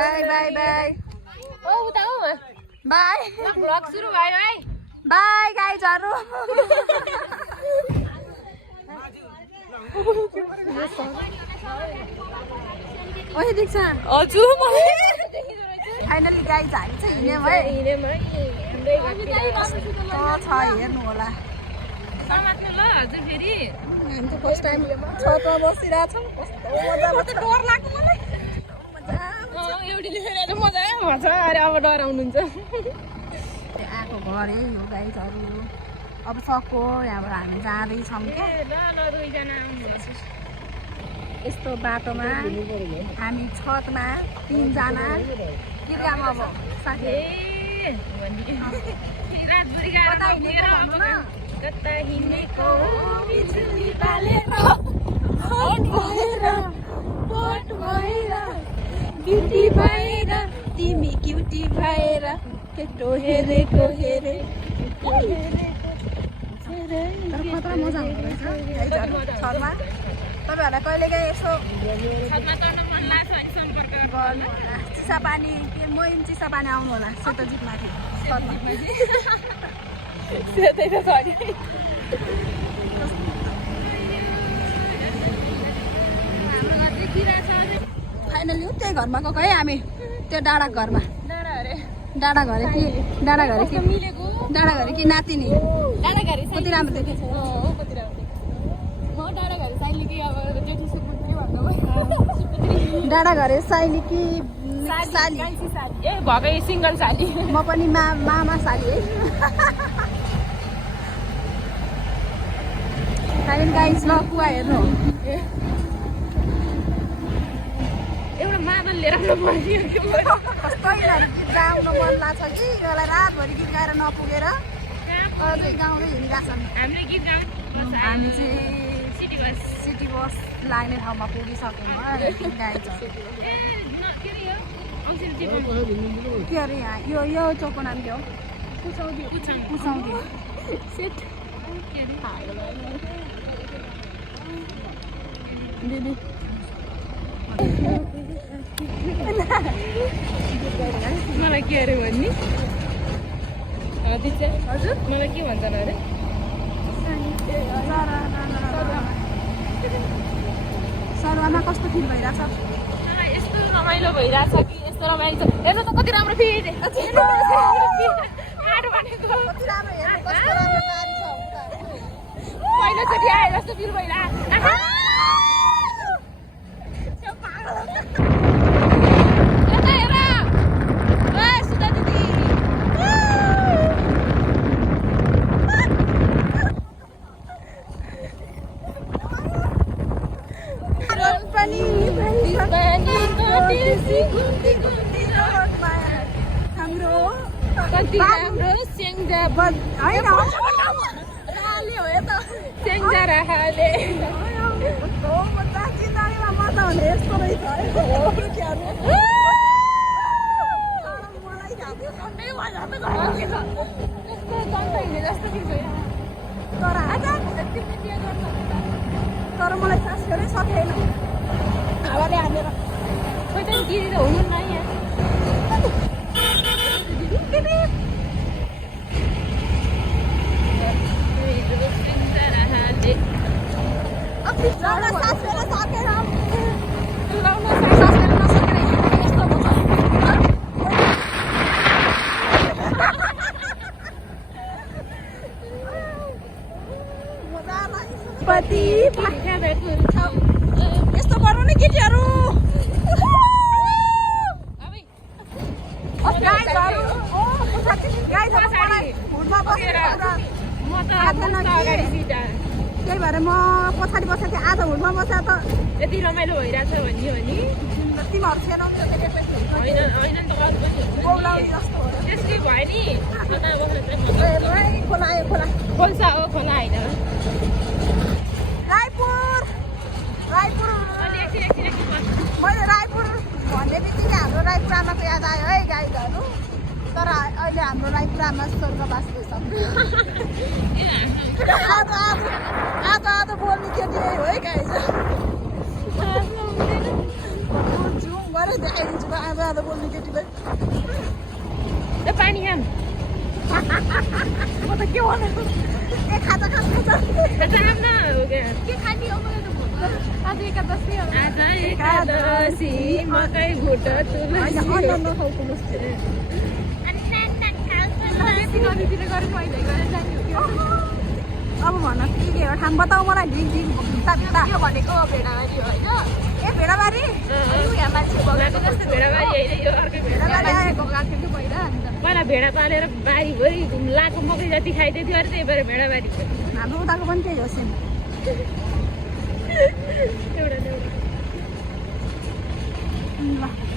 by by by by blog सुरु भयो है बाई गाइजहरु ओइ देख्छ हजुर मलाई फाइनली गाइज हामी चाहिँ हिँड्यौँ है छ हेर्नु होला समात्नु ल हजुर फेरि हामी त फर्स्ट टाइम छतमा बसिरहेछौँ कस्तो मजा डर लाग्यो मलाई एउटीले फेरि मजा भन्छ अरे अब डराउनुहुन्छ आएको घर है यो गाइजहरु अब सक्यो यहाँबाट हामी जाँदैछौँ कि यस्तो बाटोमा हामी छतमा 3 जना के काम अब साथी कता हिँडेको बिजुली बालेर ब्युटी भएर तिमी क्युटी भएर केटो हेरेको हेरे तर कता मजा आउँदो रहेछ छतमा तपाईँहरूलाई कहिलेकाहीँ यसो छतमा चढ्न मन लाग्छ भने सम्पर्क गर्नु होला चिसापानी के मोइन चिसापानी आउनु होला सेतोजितमाथि सेतै त छ नि फाइनली त्यही घरमा गएको है हामी त्यो डाँडा घरमा डाँडा घरे कि डाँडा घरे कि नातिनी कति राम्रो देखेछ डाँडा घरे साइली कि साली ए भकै सिंगल साली म पनि मामा साली है फाइन गाइस ल कुवा हेर्नु एउटा मादल लिएर आउनु पर्यो कस्तो गीत गाउन मन लाग्छ कि यसलाई रातभरि गीत गाएर नपुगेर अझै गाउँदै हिँडिरहेछन् हामीले गीत गाउँ हामी चाहिँ सिटी बस लाग्ने ठाउँमा पुगिसक्यौँ गाइस के अरे यहाँ यो चोकको नाम के हो पुछौदी दिदी मलाई के अरे भन्ने हजुर मलाई के भन्छन् अरे सरुवामा कस्तो फिल भइरहेछ यस्तो रमाइलो भइरहेछ कि यस्तो रमाइलो छ हेर्नु त कति राम्रो फिट कति राम्रो हेर्नु कस्तो राम्रो पारी छ पहिलोचोटि आए जस्तो फिल भइरहेको तर मलाई सास फेर्नै सकेन हावाले हालेर खोइ त दिदी त हुनुहुन्न यहाँ सास फेर्न सकेन यस्तो गरौँ नि केटीहरू त्यही भएर म पछाडि बसेको थिएँ आज हुलमा बसेर त यति रमाइलो भइरहेछ भन्यो भने तिमीहरू थिएनौ होइन नि त त्यसकै भयो नि खोला खोल्सा हो खोला होइन मैले रायपुर भन्ने बित्तिकै हाम्रो रायपुर आमाको याद आयो है गाइडहरू तर अहिले हाम्रो रायपुर आमा स्वर्गवास भइसक्यो आधो बोल्ने केटी हो है गाइज झुम सबै देखाइदिन्छु म आधा आधा बोल्ने केटीलाई ए पानी खाम म त के भन्नु ए खाजा जाम न हो क्या के खाने हो मलाई त भोक आज एकादशी हो आज एकादशी मकै भुट तुलसी अन्न नखाउनुहोस् अब भन के हो ठाउँ बताऊ मलाई भित्ता भित्ता यो भनेको भेडाबारी हो होइन ए भेडाबारी यहाँ मान्छे बगाएको जस्तो भेडाबारी होइन यो अर्कै भेडाबारी बगाएको थियो पहिला पहिला भेडा पालेर बारीभरि लाको मकै जति खाइदियो थियो अरे त्यही भएर भेडाबारी हाम्रो उताको पनि त्यही हो सेम एउटा ल